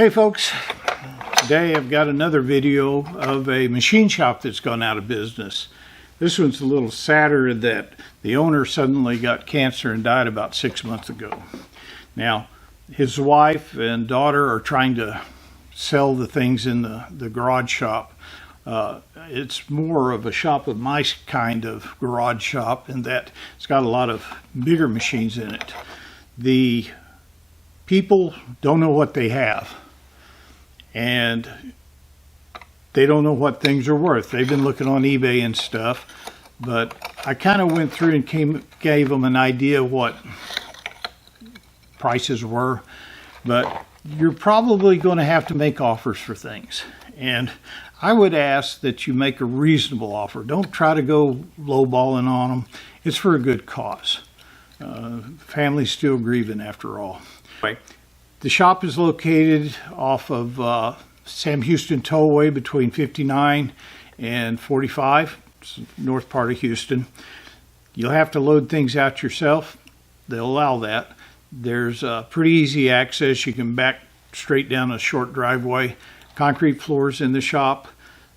Hey folks, today I've got another video of a machine shop that's gone out of business. This one's a little sadder in that the owner suddenly got cancer and died about 6 months ago. Now, his wife and daughter are trying to sell the things in the garage shop. It's more of a shop of my kind of garage shop in that it's got a lot of bigger machines in it. The people don't know what they have, and they don't know what things are worth. They've been looking on eBay and stuff, but I kind of went through and gave them an idea what prices were, but you're probably going to have to make offers for things, and I would ask that you make a reasonable offer. Don't try to go lowballing on them. It's for a good cause. Family's still grieving after all. Anyway, the shop is located off of Sam Houston Tollway between 59 and 45. It's the north part of Houston. You'll have to load things out yourself. They'll allow that. There's pretty easy access. You can back straight down a short driveway. Concrete floors in the shop.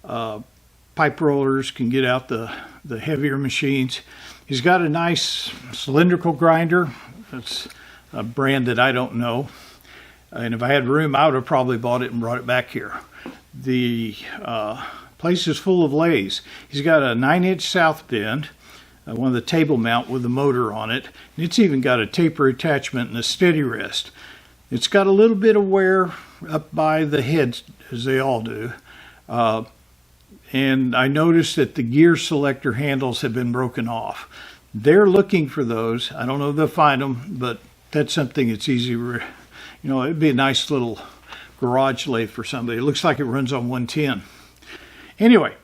Pipe rollers can get out the heavier machines. He's got a nice cylindrical grinder. It's a brand that I don't know. And if I had room, I would have probably bought it and brought it back here. The place is full of lathes. He's got a 9-inch south bend, one of the table mount with a motor on it. And it's even got a taper attachment and a steady rest. It's got a little bit of wear up by the heads, as they all do. And I noticed that the gear selector handles have been broken off. They're looking for those. I don't know if they'll find them, but that's something that's easy. It'd be a nice little garage lathe for somebody. It looks like it runs on 110. Anyway,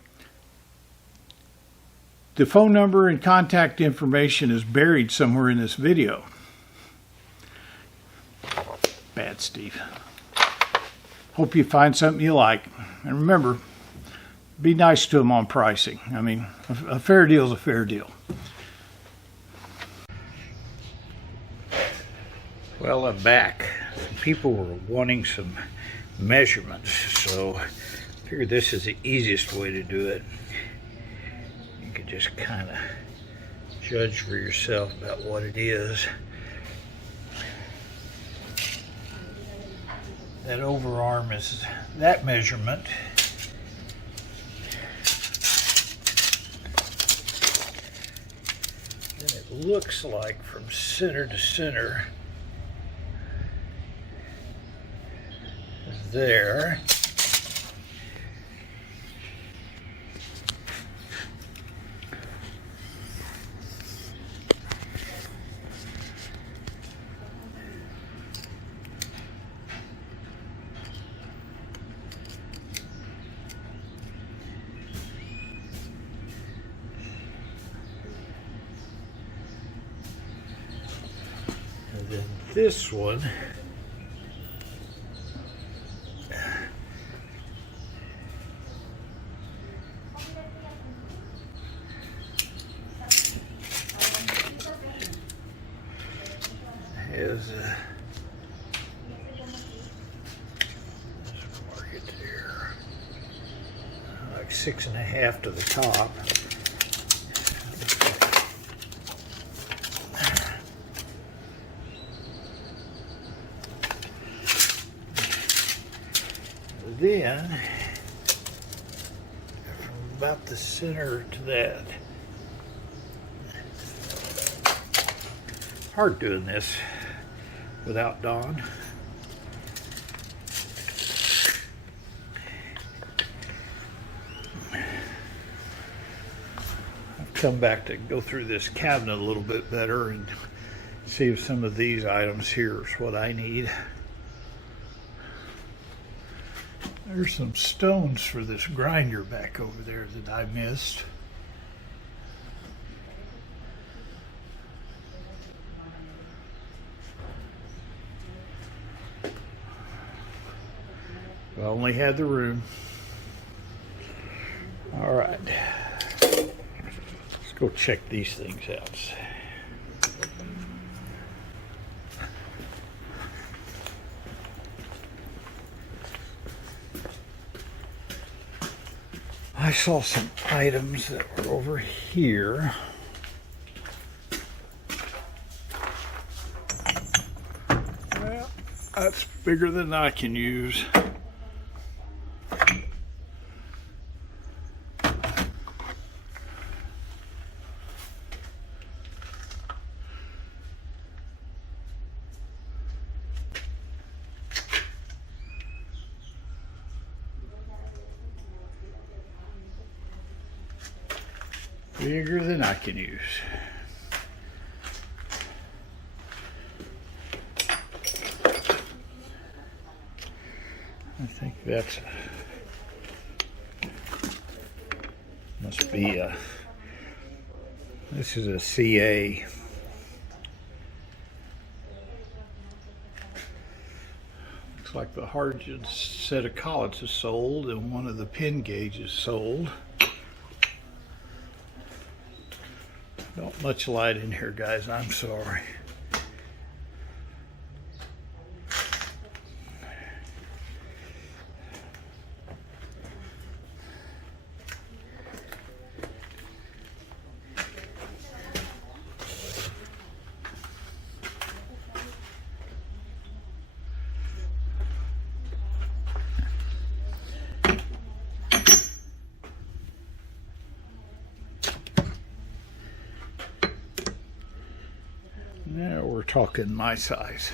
the phone number and contact information is buried somewhere in this video. Bad, Steve. Hope you find something you like. And remember, be nice to them on pricing. I mean, a fair deal is a fair deal. Well, I'm back. People were wanting some measurements, so I figured this is the easiest way to do it. You can just kind of judge for yourself about what it is. That overarm is that measurement. And it looks like from center to center there. And then this one is mark it there, like 6.5 to the top. Then from about the center to that. Hard doing this without Dawn. I've come back to go through this cabinet a little bit better and see if some of these items here is what I need. There's some stones for this grinder back over there that I missed. I only had the room. All right. Let's go check these things out. I saw some items that were over here. Well, that's bigger than I can use. Bigger than I can use. I think that's must be a, this is a CA. Looks like the hard set of collets is sold and one of the pin gauges sold. Not much light in here, guys, I'm sorry. Now we're talking my size.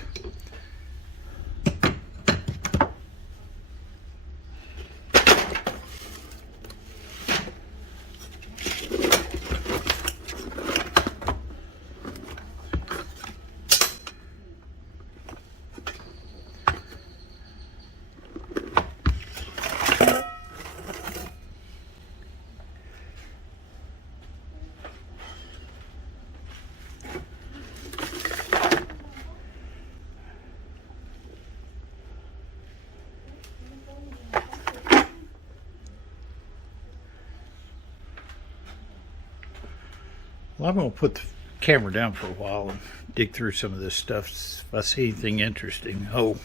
Well, I'm going to put the camera down for a while and dig through some of this stuff if I see anything interesting. Oh.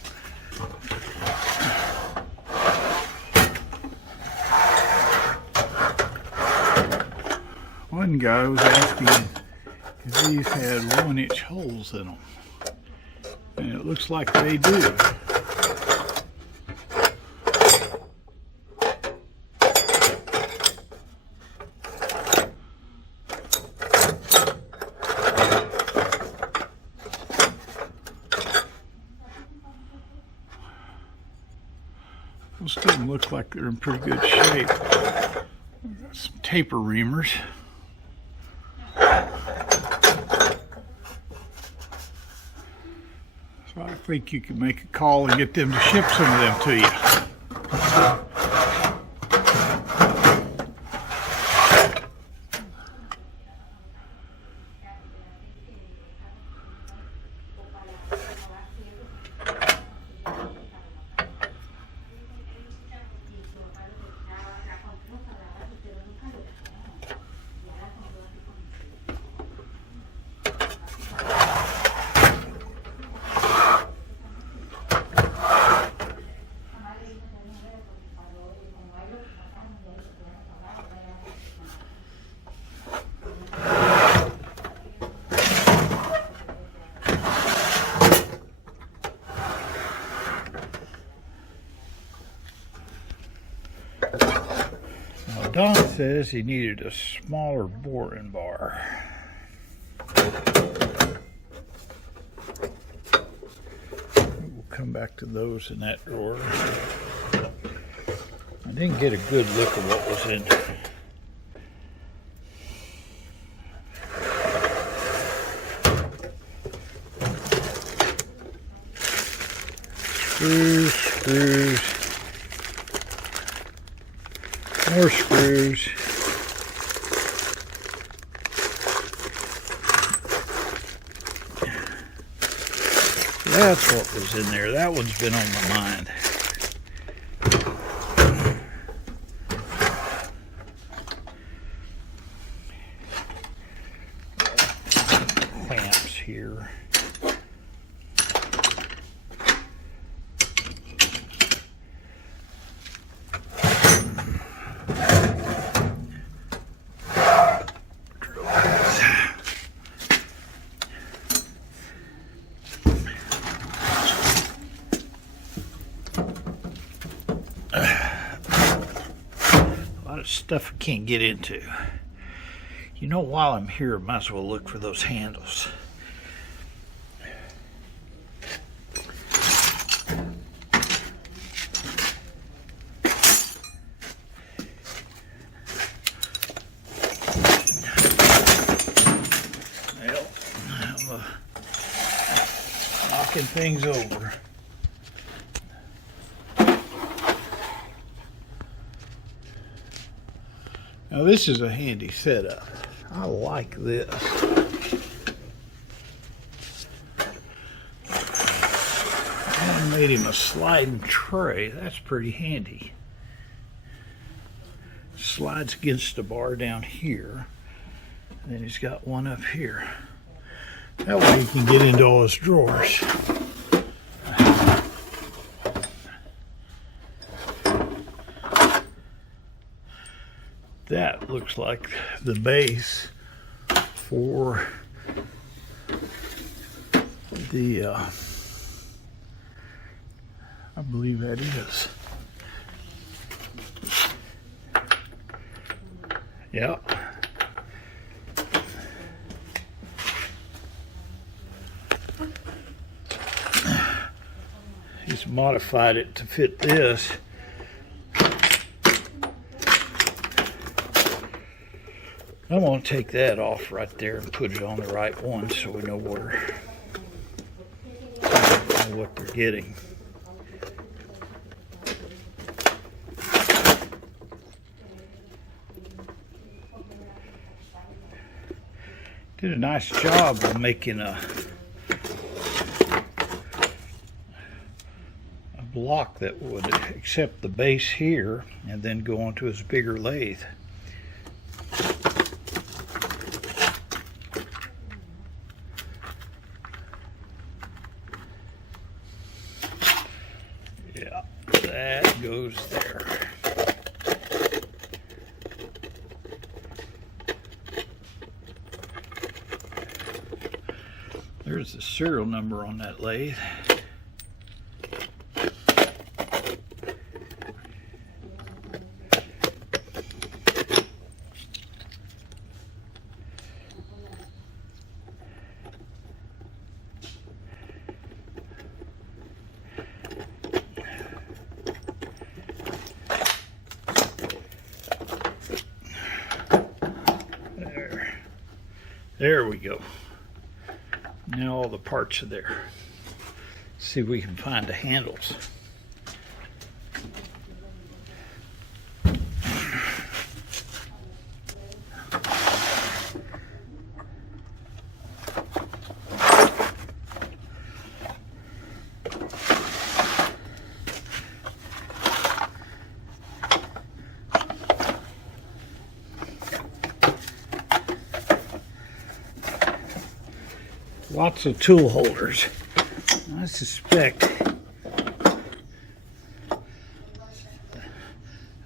One guy was asking if these had 1-inch holes in them. And it looks like they do. Those doesn't look like they're in pretty good shape. Got some taper reamers. So I think you can make a call and get them to ship some of them to you. Don says he needed a smaller boring bar. We'll come back to those in that drawer. I didn't get a good look at what was in there. Screws. More screws. That's what was in there. That one's been on my mind. Clamps here. stuff I can't get into. You know, while I'm here, I might as well look for those handles. Well, I'm knocking things over. Now this is a handy setup. I like this. I made him a sliding tray. That's pretty handy. Slides against the bar down here. And then he's got one up here. That way he can get into all his drawers. That looks like the base for the, I believe that is. Yeah. He's modified it to fit this. I'm going to take that off right there and put it on the right one so we know what they're getting. Did a nice job of making a block that would accept the base here and then go onto his bigger lathe. Yeah, that goes there. There's the serial number on that lathe. There we go. Now all the parts are there. See if we can find the handles. Lots of tool holders. I suspect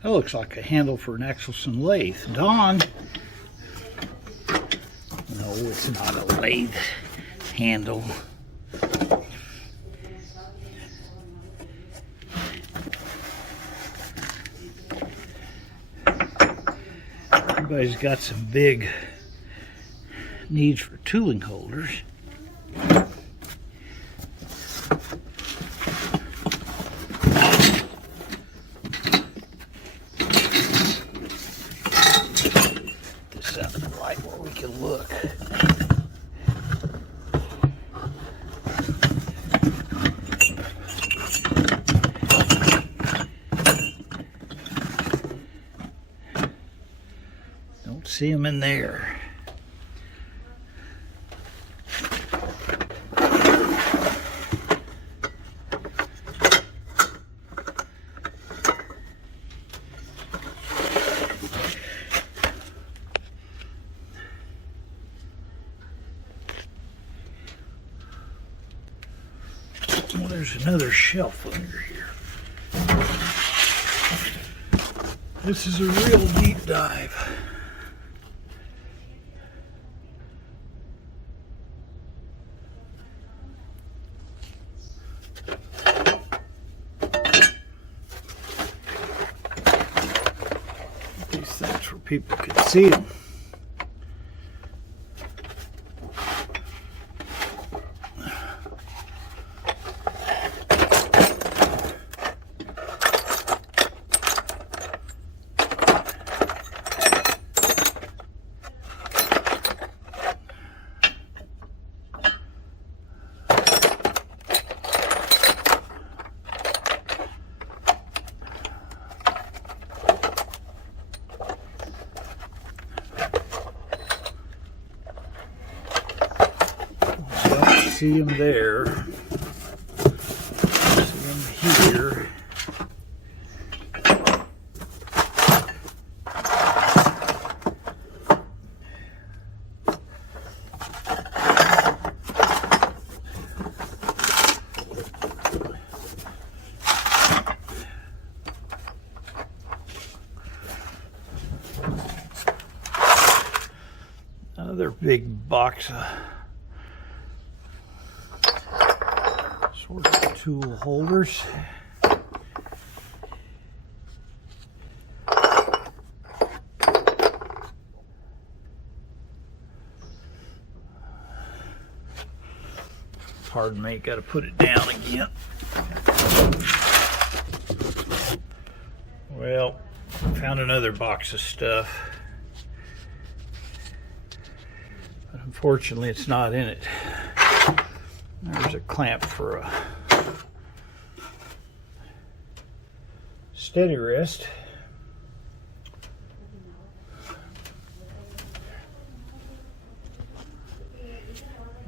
that looks like a handle for an Axelson lathe. Don? No, it's not a lathe handle. Everybody's got some big needs for tooling holders. This out in the light where we can look. Don't see them in there. Well, there's another shelf under here. This is a real deep dive. These people can see them. See them there. See them here. Another big box of sort of tool holders. Pardon me, got to put it down again. Well, found another box of stuff, but unfortunately it's not in it. There's a clamp for a steady rest.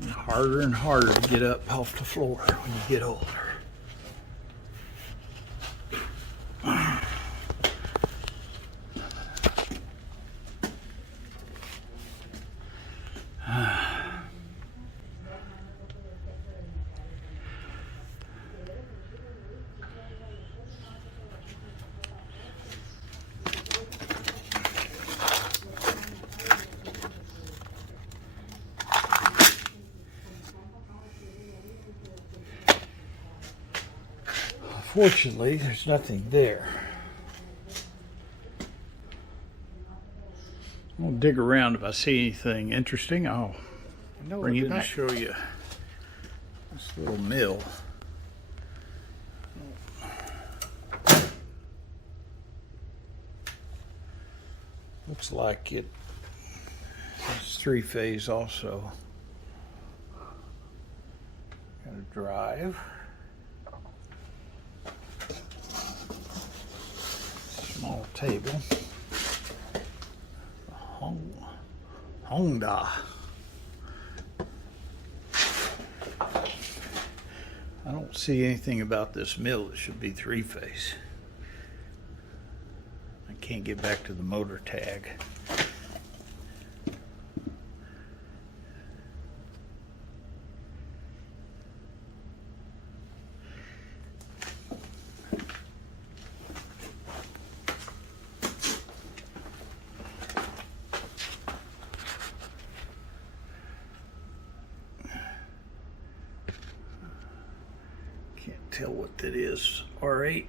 And harder and harder to get up off the floor when you get older. Fortunately, there's nothing there. I'll dig around if I see anything interesting. I'll bring it and show you this little mill. Looks like it's three-phase also. Got a drive. Small table. Honda. I don't see anything about this mill that should be three-phase. I can't get back to the motor tag. Can't tell what that is. R8.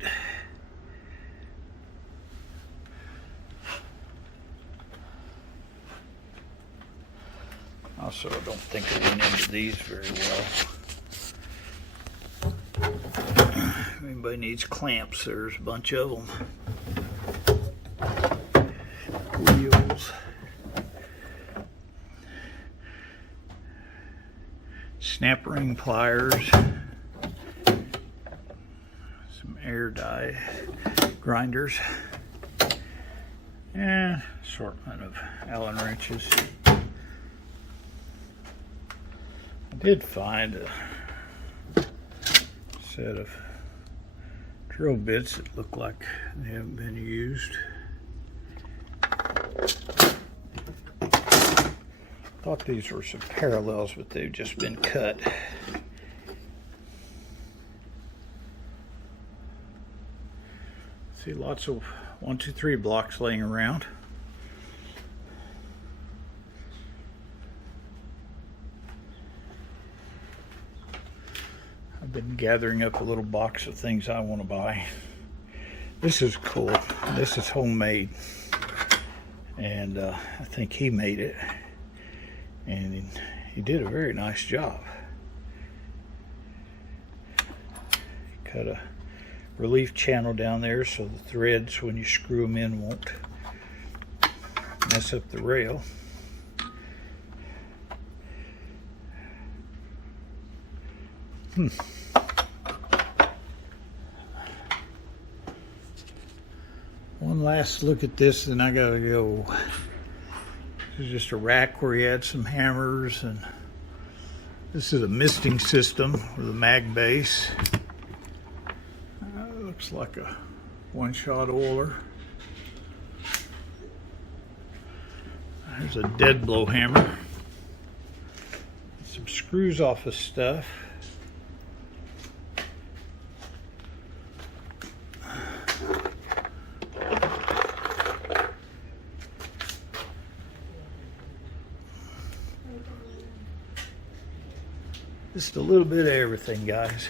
Also, I don't think I went into these very well. If anybody needs clamps, there's a bunch of them. Wheels. Snap ring pliers. Some air die grinders. And assortment of Allen wrenches. I did find a set of drill bits that look like they haven't been used. Thought these were some parallels, but they've just been cut. See lots of 1, 2, 3 blocks laying around. I've been gathering up a little box of things I want to buy. This is cool. This is homemade. and I think he made it, and he did a very nice job. Cut a relief channel down there so the threads, when you screw them in, won't mess up the rail. One last look at this, and I gotta go. This is just a rack where he had some hammers, and this is a misting system with a mag base. Looks like a one-shot oiler. There's a dead blow hammer. Some screws off of stuff. Just a little bit of everything, guys.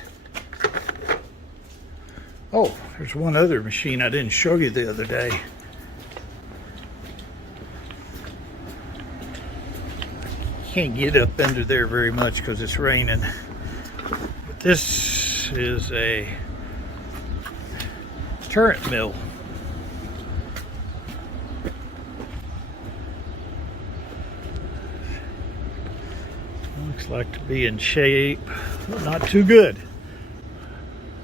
Oh, there's one other machine I didn't show you the other day. Can't get up under there very much because it's raining. But this is a turret mill. Looks like to be in shape, but not too good.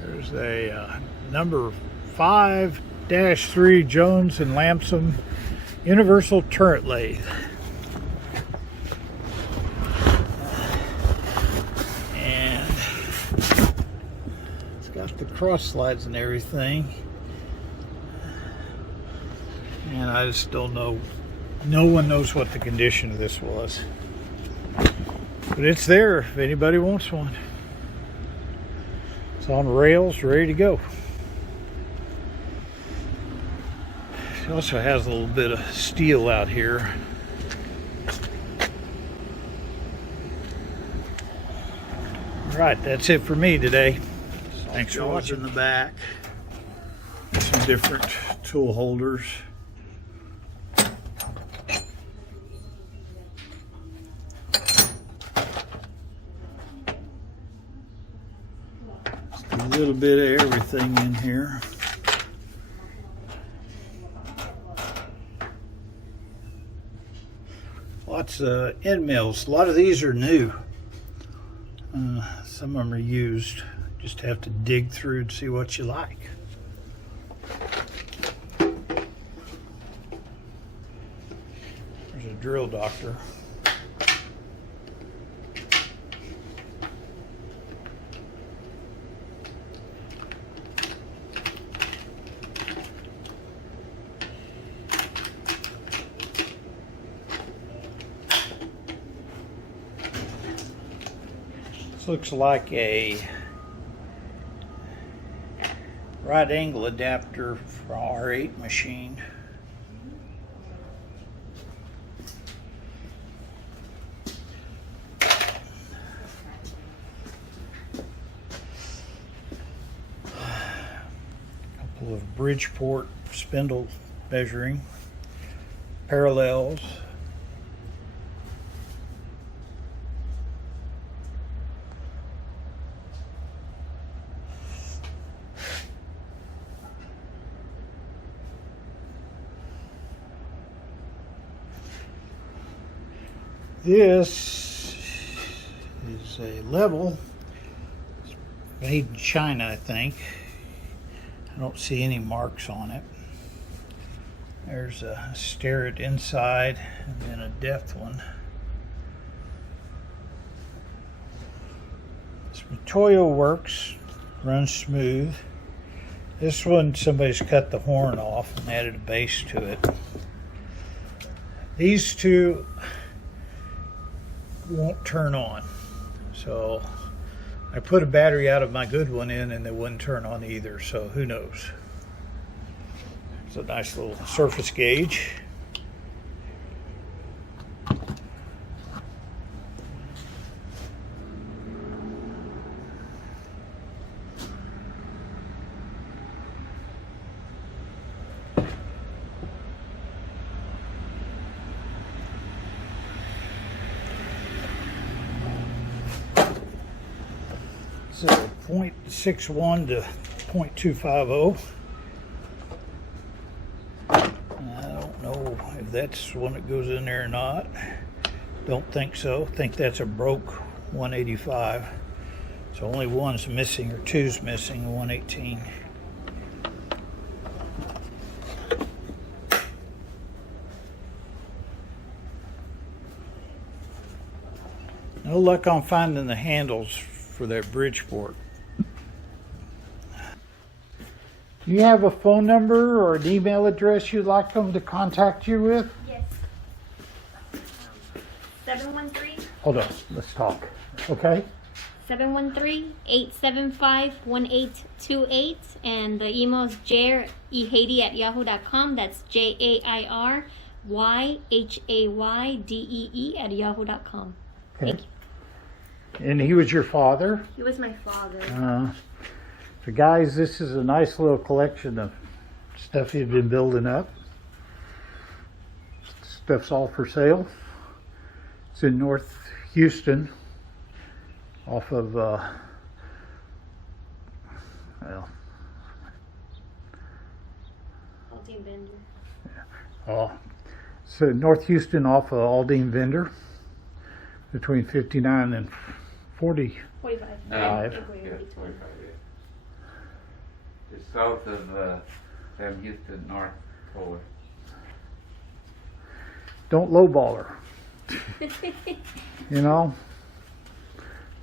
There's a number 5-3 Jones and Lamson universal turret lathe. And it's got the cross slides and everything. And I just don't know. No one knows what the condition of this was. But it's there if anybody wants one. It's on rails, ready to go. It also has a little bit of steel out here. All right, that's it for me today. Thanks for watching. In the back, some different tool holders. A little bit of everything in here. Lots of end mills. A lot of these are new. Some of them are used. Just have to dig through and see what you like. There's a drill doctor. This looks like a right angle adapter for R8 machine. Couple of Bridgeport spindle measuring, parallels. This is a level. It's made in China, I think. I don't see any marks on it. There's a sterret inside and then a depth one. This Matoyo works, runs smooth. This one, somebody's cut the horn off and added a base to it. These two won't turn on, so I put a battery out of my good one in and they wouldn't turn on either, so who knows. It's a nice little surface gauge. a .61 to .250. I don't know if that's one that goes in there or not. Don't think so. Think that's a broke 185. So only one's missing, or two's missing, 118. No luck on finding the handles for that Bridgeport. Do you have a phone number or an email address you'd like them to contact you with? Yes. 713. Hold on, let's talk. Okay? 713-875-1828, and the email is jairehady@yahoo.com. That's JAIRYHAYDEE@yahoo.com. Okay. Thank you. And he was your father? He was my father. So guys, this is a nice little collection of stuff he'd been building up. Stuff's all for sale. It's in North Houston, off of, well, Aldine Bender. so North Houston off of Aldine Vendor, between 59 and 40. 45. Five. Yeah, 45, yeah. It's south of Sam Houston, north forward. Don't lowball her. You know,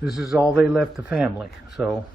this is all they left the family, so